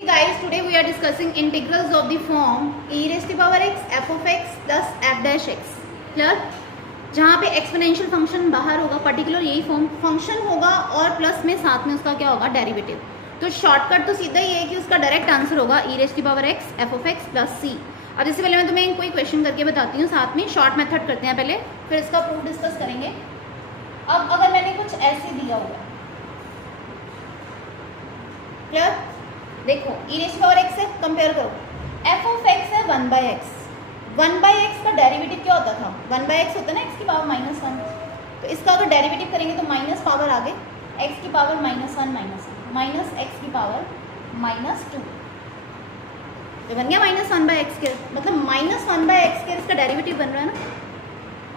Hey guys, today we are discussing integrals of the form e raised to the power x f of x plus f dash x. Clear? जहाँ पे exponential function बाहर होगा, particular यही form function होगा और plus में साथ में उसका क्या होगा, डेरिवेटिव. तो शॉर्टकट तो सीधा ही है कि उसका डायरेक्ट आंसर होगा e raised to the power x f of x plus c. अब इससे पहले मैं तुम्हें कोई क्वेश्चन करके बताती हूँ, साथ में शॉर्ट मेथड करते हैं पहले, फिर इसका प्रूफ डिस्कस करेंगे. अब अगर मैंने कुछ ऐसे दिया हुआ, क्लियर? देखो e रेज़ पावर x से कंपेयर करो, f ऑफ x है 1/x. 1/x का डेरिवेटिव क्या होता था? 1/x होता है ना x की पावर -1. तो इसका अगर डेरिवेटिव करेंगे तो माइनस पावर आगे x की पावर -1 माइनस x की पावर -2. तो बन गया -1/x के, मतलब -1/x के इसका डेरिवेटिव बन रहा है ना.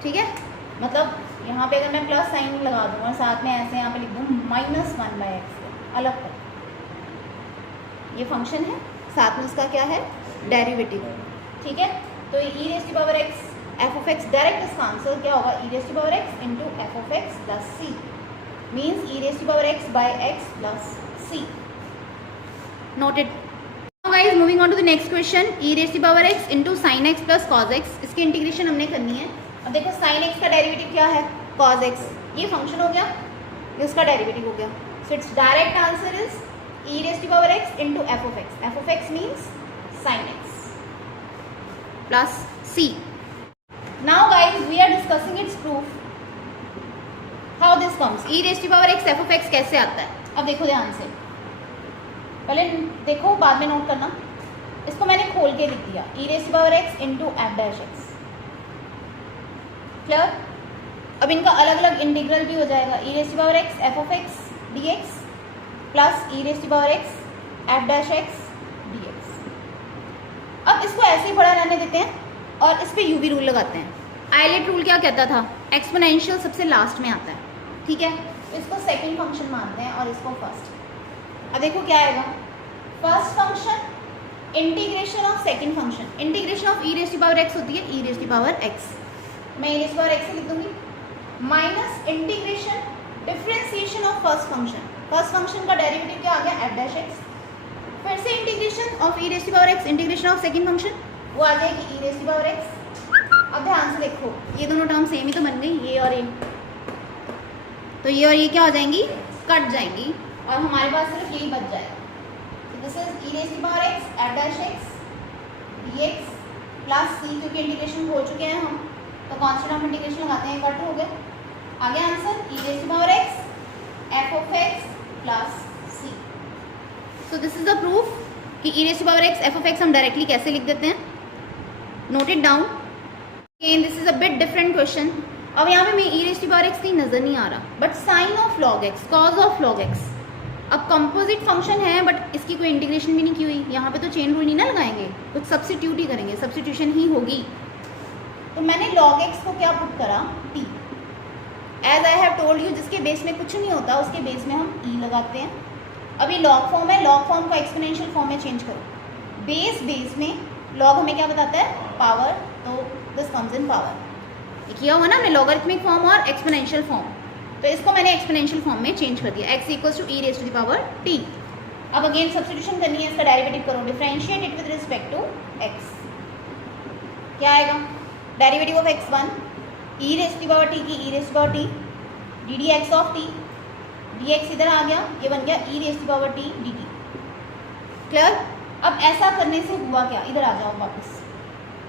ठीक है, मतलब यहाँ पे अगर मैं प्लस साइन लगा दूँ और साथ में ऐसे यहाँ पे लिख दूँ -1/x के, अलग कर, ये फंक्शन है, साथ में उसका क्या है, डेरिवेटिव. ठीक है, तो e raise to power x f of x, direct इसका आंसर क्या होगा, e raise to power x into f of x plus c, means e raise to power x by x plus c. Noted. Guys, moving on to the next question, e raise to power x into sine x plus cos x. इसकी integration हमने करनी है. अब देखो sign x का derivative क्या है, cause x. ये फंक्शन हो गया, ये उसका डेरिवेटिव हो गया. So it's direct answer is e raised to power x into f of x. f of x means sin x plus c. Now guys, we are discussing its proof. How this comes? e raised to power x f of x कैसे आता है? अब देखो ध्यान से, पहले देखो बाद में नोट करना. इसको मैंने खोल के लिख दिया, e raised to power x into f dash x. Clear? अब इनका अलग अलग इंटीग्रल भी हो जाएगा, e raised to power x f of x dx plus e raise to power x f dash x dx. अब इसको ऐसे ही पड़ा रहने देते हैं और इस पे u भी रूल लगाते हैं. आइलेट रूल क्या कहता था, एक्सपोनेंशियल सबसे लास्ट में आता है. ठीक है, तो इसको सेकंड फंक्शन मानते हैं और इसको फर्स्ट. अब देखो क्या आएगा, first function integration of second function. Integration of e raise to power x होती है e raise to power x. मैं e raise to power x लिख दूंगी, minus integration differentiation of first function. First function का derivative क्या आ गया, f dash x. फिर से integration of e raise to power x, integration of second function, वो आ जाएगी e raise to power x. अब ध्यान से देखो, ये दोनों टर्म सेम ही तो बन गई, ये और ये. तो ये और ये क्या हो जाएंगी, कट जाएंगी और हमारे पास सिर्फ यही बच जाएगा. तो this is e raise to power x f dash x dx plus c, क्योंकि इंटीग्रेशन हो चुके हैं हम, तो कांस्टेंट ऑफ इंटीग्रेशन लगाते हैं, कट हो गया. आगे answer e raise to power x f of x plus c. So this is the proof कि e raise to power x f of x हम डायरेक्टली कैसे लिख देते हैं. Note it down. Again this is a bit different question. अब यहाँ पे मैं e raise to power x कहीं नजर नहीं आ रहा, but sine of log x, cos of log x. अब कंपोजिट फंक्शन है बट इसकी कोई इंटीग्रेशन भी नहीं की हुई. यहाँ पे तो चेन रूल नहीं ना लगाएंगे, कुछ सब्स्टिट्यूट ही करेंगे, सब्स्टिट्यूशन ही होगी. तो मैंने लॉग x को क्या पुट करा, t. As I have told you, जिसके बेस में कुछ नहीं होता उसके बेस में हम e लगाते हैं. अभी लॉग फॉर्म है, लॉग फॉर्म को एक्सपोनेंशियल फॉर्म में चेंज करो. बेस में लॉग हमें क्या बताता है, पावर, तो दिस कम्स इन पावर. किया हुआ ना हमने लॉगरिथमिक फॉर्म और एक्सपोनेंशियल फॉर्म, तो इसको मैंने एक्सपोनेंशियल फॉर्म में चेंज कर दिया, x equals to e raise to the power t. अब अगेन सब्स्टिट्यूशन करनी है, इसका डेरिवेटिव करो, differentiate it with respect to x. क्या आएगा, derivative of x1 e raise to the power t की e raise to the power t ddx ऑफ t, dx इधर आ गया, ये बन गया e raise to the power t dt. Clear? अब ऐसा करने से हुआ क्या, इधर आ जाओ वापस.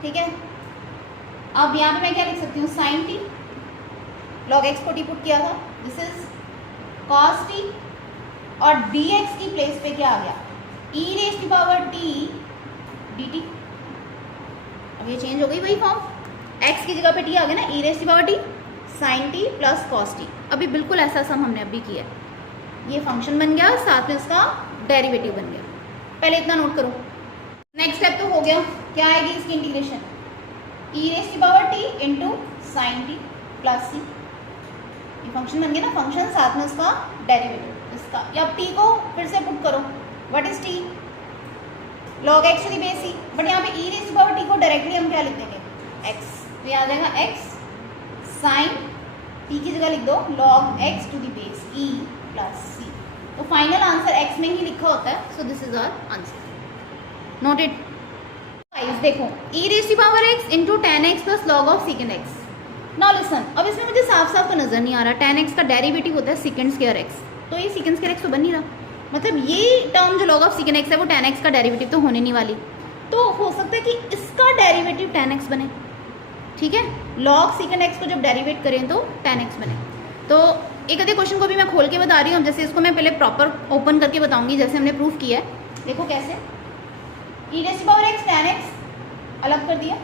ठीक है, अब यहाँ पे मैं क्या लिख सकती हूँ, साइन t, लॉग x को t पुट किया था, दिस इज cos t, और dx की प्लेस पे क्या आ गया, e raise to power t dt. अब ये चेंज हो गई वही फॉर्म, x की जगह पे t आ गया ना, e raise to power t sin t plus cos t. अभी बिल्कुल ऐसा सम हमने अभी किया, ये फंक्शन बन गया, साथ में उसका डेरिवेटिव बन गया. पहले इतना नोट करो. नेक्स्ट स्टेप तो हो गया, क्या आएगी इसकी integration, e raise to power t into sine t plus c. ये फंक्शन बन गया ना, फंक्शन साथ में उसका डेरिवेटिव इसका. अब t को फिर से पुट करो, what is t, log x to the base c. But यहाँ पे e raise to power t को डायरेक्टली हम क्या लिख देंगे, x. तो ये आ जाएगा x साइन t की जगह लिख दो log x to the base e plus c. तो फाइनल आंसर x में ही लिखा होता है. So this is our answer. Note it. देखो e raise to power x into tan x plus log of second x. Now listen, अब इसमें मुझे साफ साफ तो नजर नहीं आ रहा. tan x का डेरिवेटिव होता है सेकेंड स्क्वायर x, तो ये सेकेंड स्क्वायर x तो बन नहीं रहा. मतलब ये टर्म जो लॉग ऑफ सेकेंड x है वो tan x का डेरिवेटिव तो होने नहीं वाली. तो हो सकता है कि इसका डेरिवेटिव tan x बने. ठीक है, लॉग सेकेंड x को जब डेरिवेट करें तो tan x बने. तो एक आधे क्वेश्चन को भी मैं खोल के बता रही हूँ. जैसे इसको मैं पहले प्रॉपर ओपन करके बताऊंगी जैसे हमने प्रूफ किया है. देखो कैसे. e raise to power x tan x अलग कर दिया.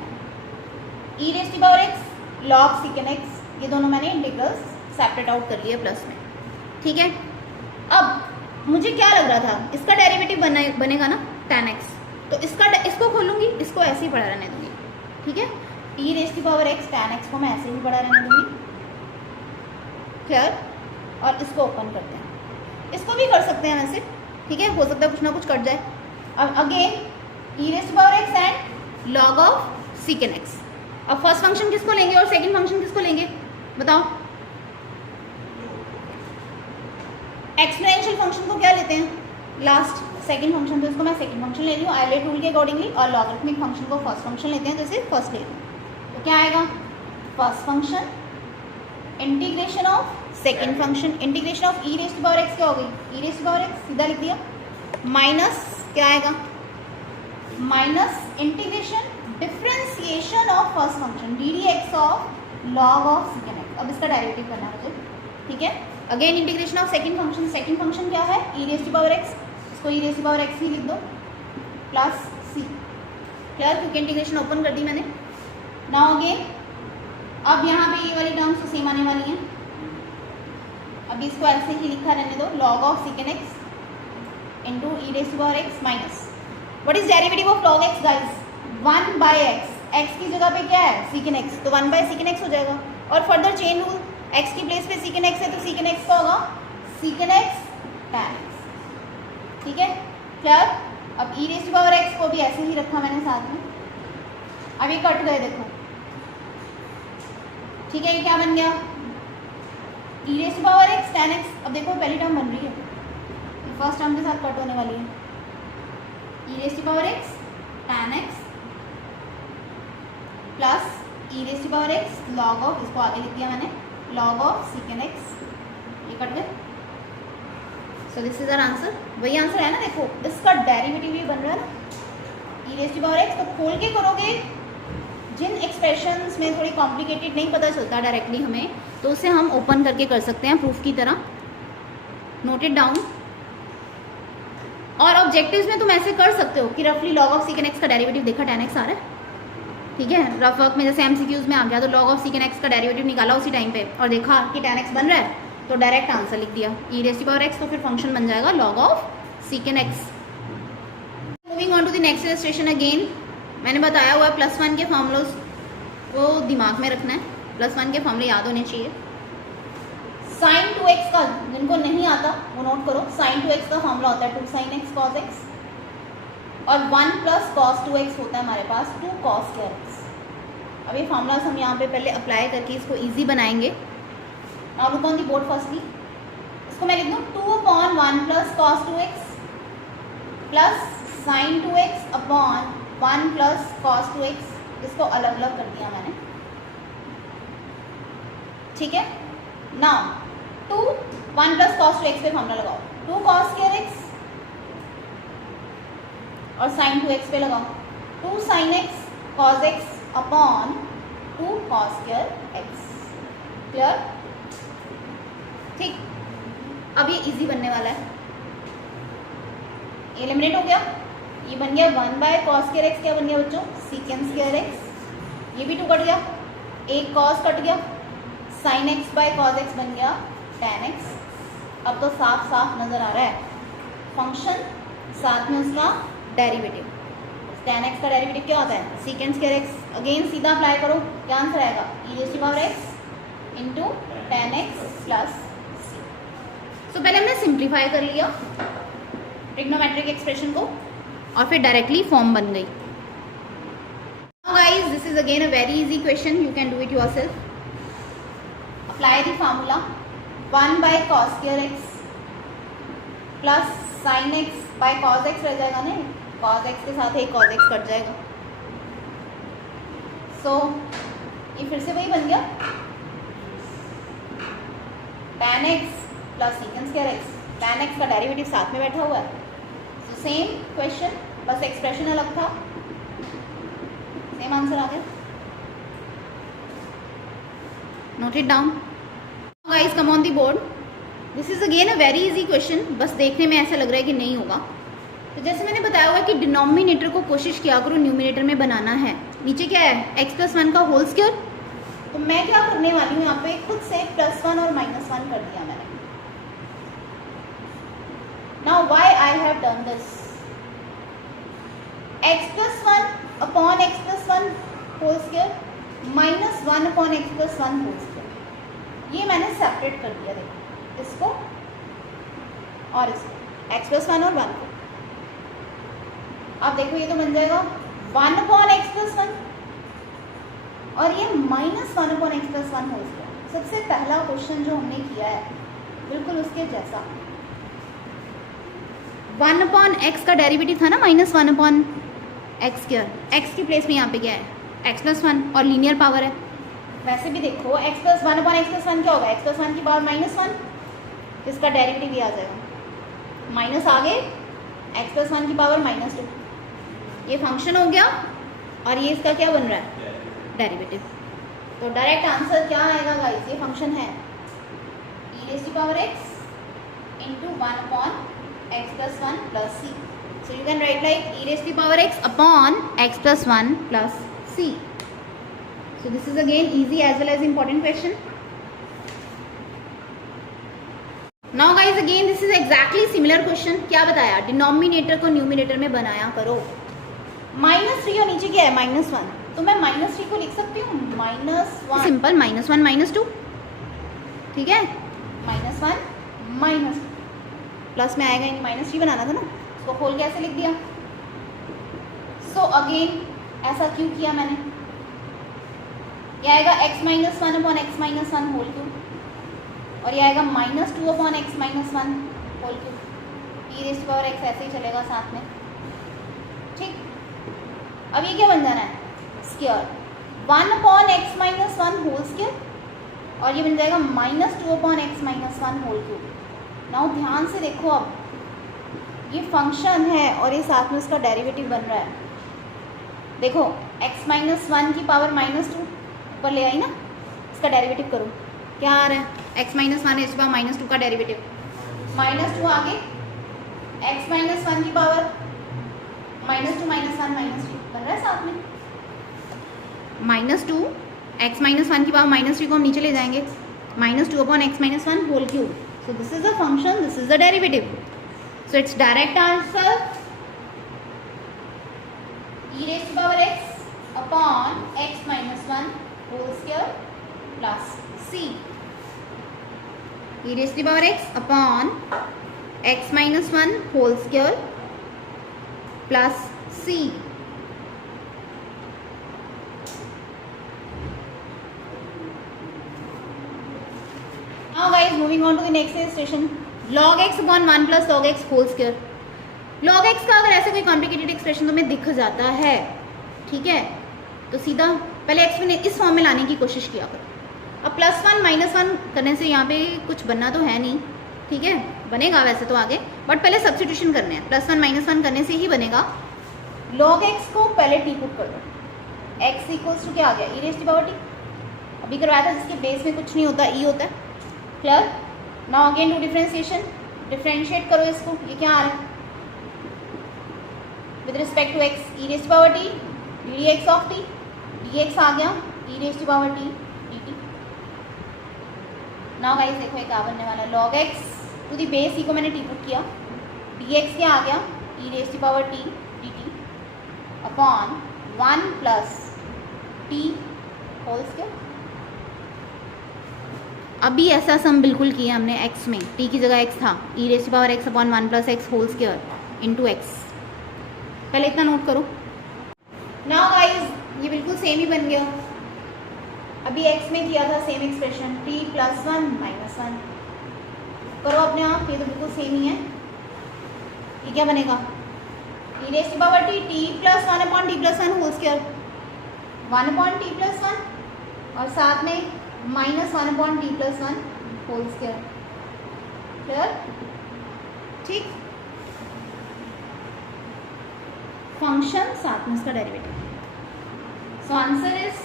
e raise to power x log secant x, ये दोनों मैंने इंटीग्रल्स सेपरेट आउट कर लिए प्लस में. ठीक है, अब मुझे क्या लग रहा था, इसका डेरिवेटिव बनेगा ना tan x, तो इसको खोलूंगी, इसको ऐसे ही पड़ा रहने दूंगी. ठीक है, e raise to power x tan x को मैं ऐसे ही पड़ा रहने दूंगी. क्लियर. और इसको ओपन करते हैं. इसको भी कर सकते हैं वैसे. ठीक है, हो सकता है कुछ ना कुछ कट जाए. अब again e raise to power x and log of second x. अब फर्स्ट फंक्शन किसको लेंगे और सेकंड फंक्शन किसको लेंगे बताओ. एक्सपोनेंशियल फंक्शन को क्या लेते हैं लास्ट, सेकंड फंक्शन. तो इसको मैं सेकंड फंक्शन ले रही हूँ आयलर रूल के अकॉर्डिंगली, और लॉगरिथमिक फंक्शन को फर्स्ट फंक्शन लेते हैं, तो इसे फर्स्ट ले लूँ. तो क्या आएगा, first function integration of second function. Integration of e raise to power x क्या हो गई, e raise to power x सीधा लिख दिया, माइनस क्या आएगा, minus integration differentiation of first function d d x of log of second x. अब इसका डेरिवेटिव करना है मुझे. ठीक है, again integration of second function. Second function क्या है, e raise to power x, इसको e raise to power x ही लिख दो प्लस c. क्लियर, क्योंकि इंटीग्रेशन ओपन कर दी मैंने. नाउ अगेन अब यहाँ पे ये वाली टर्म्स तो सेम आने वाली हैं. अभी इसको ऐसे ही लिखा रहने दो, log of second x into e raise to power x minus what is derivative of log x guys, 1 by x. x की जगह पे क्या है सेकेंड x, तो 1 बाय सेकेंड x हो जाएगा. और फर्दर चेन रूल, x की प्लेस पे सेकेंड x है तो सेकेंड x का होगा सेकेंड x tan x. ठीक है, क्लियर. अब e raise to power x को भी ऐसे ही रखा मैंने साथ में. अब ये कट गए देखो. ठीक है, ये क्या बन गया, e raise to power x tan x. अब देखो पहली टर्म बन रही है, फर्स्ट टर्म के साथ कट होने वाली है. e raise to power x tan x plus e raise to power x log of, इसको आगे लिख दिया मैंने, log ऑफ सेकेंड x. ये कट गए. So this is our answer. वही आंसर है ना, देखो इसका डेरिवेटिव भी बन रहा है ना e raise to power x. तो खोल के करोगे, जिन एक्सप्रेशंस में थोड़ी कॉम्प्लिकेटेड नहीं पता चलता डायरेक्टली हमें, तो उसे हम ओपन करके कर सकते हैं प्रूफ की तरह. Note it down. और ऑब्जेक्टिव्स में तुम ऐसे कर सकते हो कि रफली लॉग ऑफ सेकेंड एक्स का डेरिवेटिव देखा tan x आ रहा है. ठीक है, रफ वर्क में जैसे एमसीक्यूज में आ गया तो लॉग ऑफ सेकेंड एक्स का डेरिवेटिव निकाला उसी टाइम पे और देखा कि tan x बन रहा है, तो डायरेक्ट आंसर लिख दिया e raise to power x. तो फिर फंक्शन बन जाएगा log of second x. Moving on to the next illustration. Again मैंने बताया हुआ है +1 के फॉर्मूलोज को दिमाग में रखना है. +1 के फॉर्मूले याद होने चाहिए. sin 2x का जिनको नहीं आता वो नोट करो. sin 2x का फॉर्मूला होता है 2 sin x cos x, और 1 प्लस cos 2x होता है हमारे पास 2 cos square x. अब ये फॉर्मूलाज हम यहाँ पे पहले अप्लाई करके इसको इजी बनाएंगे. Now look on the board. Firstly इसको मैं लिख दूँ 2/1 plus cos 2x plus sin 2x upon 1 plus cos 2x. इसको अलग अलग कर दिया मैंने. ठीक है, नाउ 1 प्लस cos 2x पे फॉर्मूला लगाओ, 2 cos square x और sin 2x पे लगाओ 2 sin x cos x upon 2 cos square x. Clear. ठीक, अब ये इजी बनने वाला है. एलिमिनेट हो गया, ये बन गया 1 बाय cos square x. क्या बन गया बच्चों, secant square x. ये भी 2 कट गया, एक cos कट गया, sin x by cos x बन गया tan x. अब तो साफ साफ नजर आ रहा है फंक्शन साथ में उसका डेरिवेटिव. tan x का डेरिवेटिव क्या होता है, secant square x. अगेन सीधा अप्लाई करो, क्या आंसर आएगा, e raise to power x into tan x plus c. So पहले हमने सिंप्लीफाई कर लिया ट्रिग्नोमेट्रिक एक्सप्रेशन को और फिर डायरेक्टली फॉर्म बन गई. Guys this is again a very easy question, you can do it yourself. Apply the formula 1 by cos square x plus sine x by cos x रह जाएगा ना, कॉज एक्स के साथ एक कॉज एक्स कट जाएगा। सो ये फिर से वही बन गया tan x plus secant square x. tan x का डेरिवेटिव साथ में बैठा हुआ है, सो सेम क्वेश्चन बस एक्सप्रेशन अलग था, सेम आंसर आ गया। Note it down guys, come on the board. This is again a very easy question, बस देखने में ऐसा लग रहा है कि नहीं होगा। तो जैसे मैंने बताया हुआ कि डिनोमिनेटर को कोशिश किया करो न्यूमिनेटर में बनाना है। नीचे क्या है, x+1 का होल स्क्वायर। तो मैं क्या करने वाली हूँ यहाँ पे, खुद से +1 और -1 कर दिया मैंने। Now why I have done this, x+1 upon x+1 whole square -1 upon x+1 whole square, ये मैंने सेपरेट कर दिया। देखो इसको और इसको, x+1 और 1 को। अब देखो ये तो बन जाएगा 1 अपॉन x+1 और ये -1 अपॉन x+1 होल स्क्वायर। सबसे पहला क्वेश्चन जो हमने किया है बिल्कुल उसके जैसा। 1 अपॉन x का डेरिवेटिव था ना -1 अपॉन एक्स स्क्वायर, x की प्लेस में यहाँ पे क्या है x+1 और लीनियर पावर है। वैसे भी देखो x+1 अपॉन x+1 क्या होगा, x+1 की पावर -1, इसका डेरिवेटिव भी आ जाएगा माइनस आगे x+1 की पावर -2। ये फंक्शन हो गया और ये इसका क्या बन रहा है, डेरिवेटिव। तो डायरेक्ट आंसर क्या आएगा गाइस, ये फंक्शन है e⁻x into 1 upon x+1 plus c. So you can write like e⁻x upon x+1 plus c. So this is again easy as well as important question. Now guys again this is exactly similar question. क्या बताया, denominator को numerator में बनाया करो। -3 और नीचे क्या है -1, तो मैं -3 को लिख सकती हूँ -1, सिंपल -1 -2, ठीक है, -1 -2 प्लस में आएगा, -3 बनाना था ना, उसको होल कैसे लिख दिया। सो अगेन ऐसा क्यों किया मैंने, ये आएगा x-1 upon x-1 whole cube और ये आएगा -2 upon x-1 whole cube. e⁻x ऐसे ही चलेगा साथ में, ठीक। अब ये क्या बन जाना है, square 1 upon x-1 whole square और ये बन जाएगा -2 upon x-1 whole cube. Now ध्यान से देखो, अब ये फंक्शन है और ये साथ में उसका डेरिवेटिव बन रहा है। देखो x-1 की पावर -2 ऊपर ले आई ना, इसका डेरिवेटिव करो, क्या आ रहा है x-1 इस बार -2 का डेरिवेटिव, -2 आगे x-1 की पावर -2 -1 -3 बन रहा है साथ में, -2 x-1 की पावर -3 को हम नीचे ले जाएंगे, -2 upon x-1 whole cube. So this is the function, this is the derivative. So its direct answer e⁻x upon x-1 whole square plus c. e⁻x upon x-1 whole square plus c. Now guys moving on to the next illustration, log x upon 1 plus log x whole square. log x का अगर ऐसे कोई complicated expression तुम्हें दिख जाता है, ठीक है, तो सीधा पहले x में इस फॉर्म में लाने की कोशिश किया करो। अब +1 -1 करने से यहाँ पे कुछ बनना तो है नहीं, ठीक है, बनेगा वैसे तो आगे, बट पहले सब्स्टिट्यूशन करने हैं। +1 -1 करने से ही बनेगा। log x को पहले t पुट कर दो, x इक्वल्स टू क्या आ गया, e⁻t। अभी करवाया था जिसके बेस में कुछ नहीं होता, e होता है, clear. Now again do differentiation, differentiate करो इसको, ये क्या आ रहा है with respect to x, e⁻t dx of t, dx आ गया e⁻t dt। नाउ गाइस देखो ये क्या बनने वाला है, log x to the base e को मैंने t पुट किया, dx क्या आ गया e⁻t dt upon 1 plus t whole square. अभी ऐसा सम बिल्कुल किया हमने x में, t की जगह x था, e⁻x upon 1 plus x whole square into x। पहले इतना नोट करो। नाउ गाइस ये बिल्कुल सेम ही बन गया, अभी x में किया था सेम एक्सप्रेशन, t +1 -1 करो अपने आप, ये तो बिल्कुल सेम ही है। ये क्या बनेगा e raise to power t t plus 1 upon t plus 1 whole square 1 upon t plus 1 और साथ में minus 1 upon t plus 1 whole square. Clear? ठीक। फंक्शन साथ में इसका derivative. So answer is,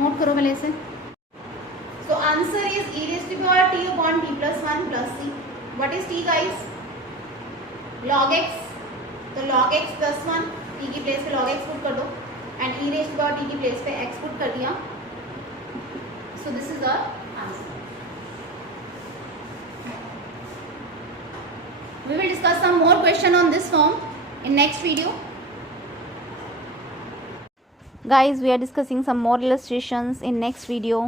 note करो पहले से। So answer is e raise to power t upon t plus 1 plus c। What is t guys? log x। तो log x plus 1 t की place पे log x पुट कर दो and e raise to power t की place पे x put कर दिया। So this is our answer. We will discuss some more question on this form in next video. Guys, we are discussing some more illustrations in next video.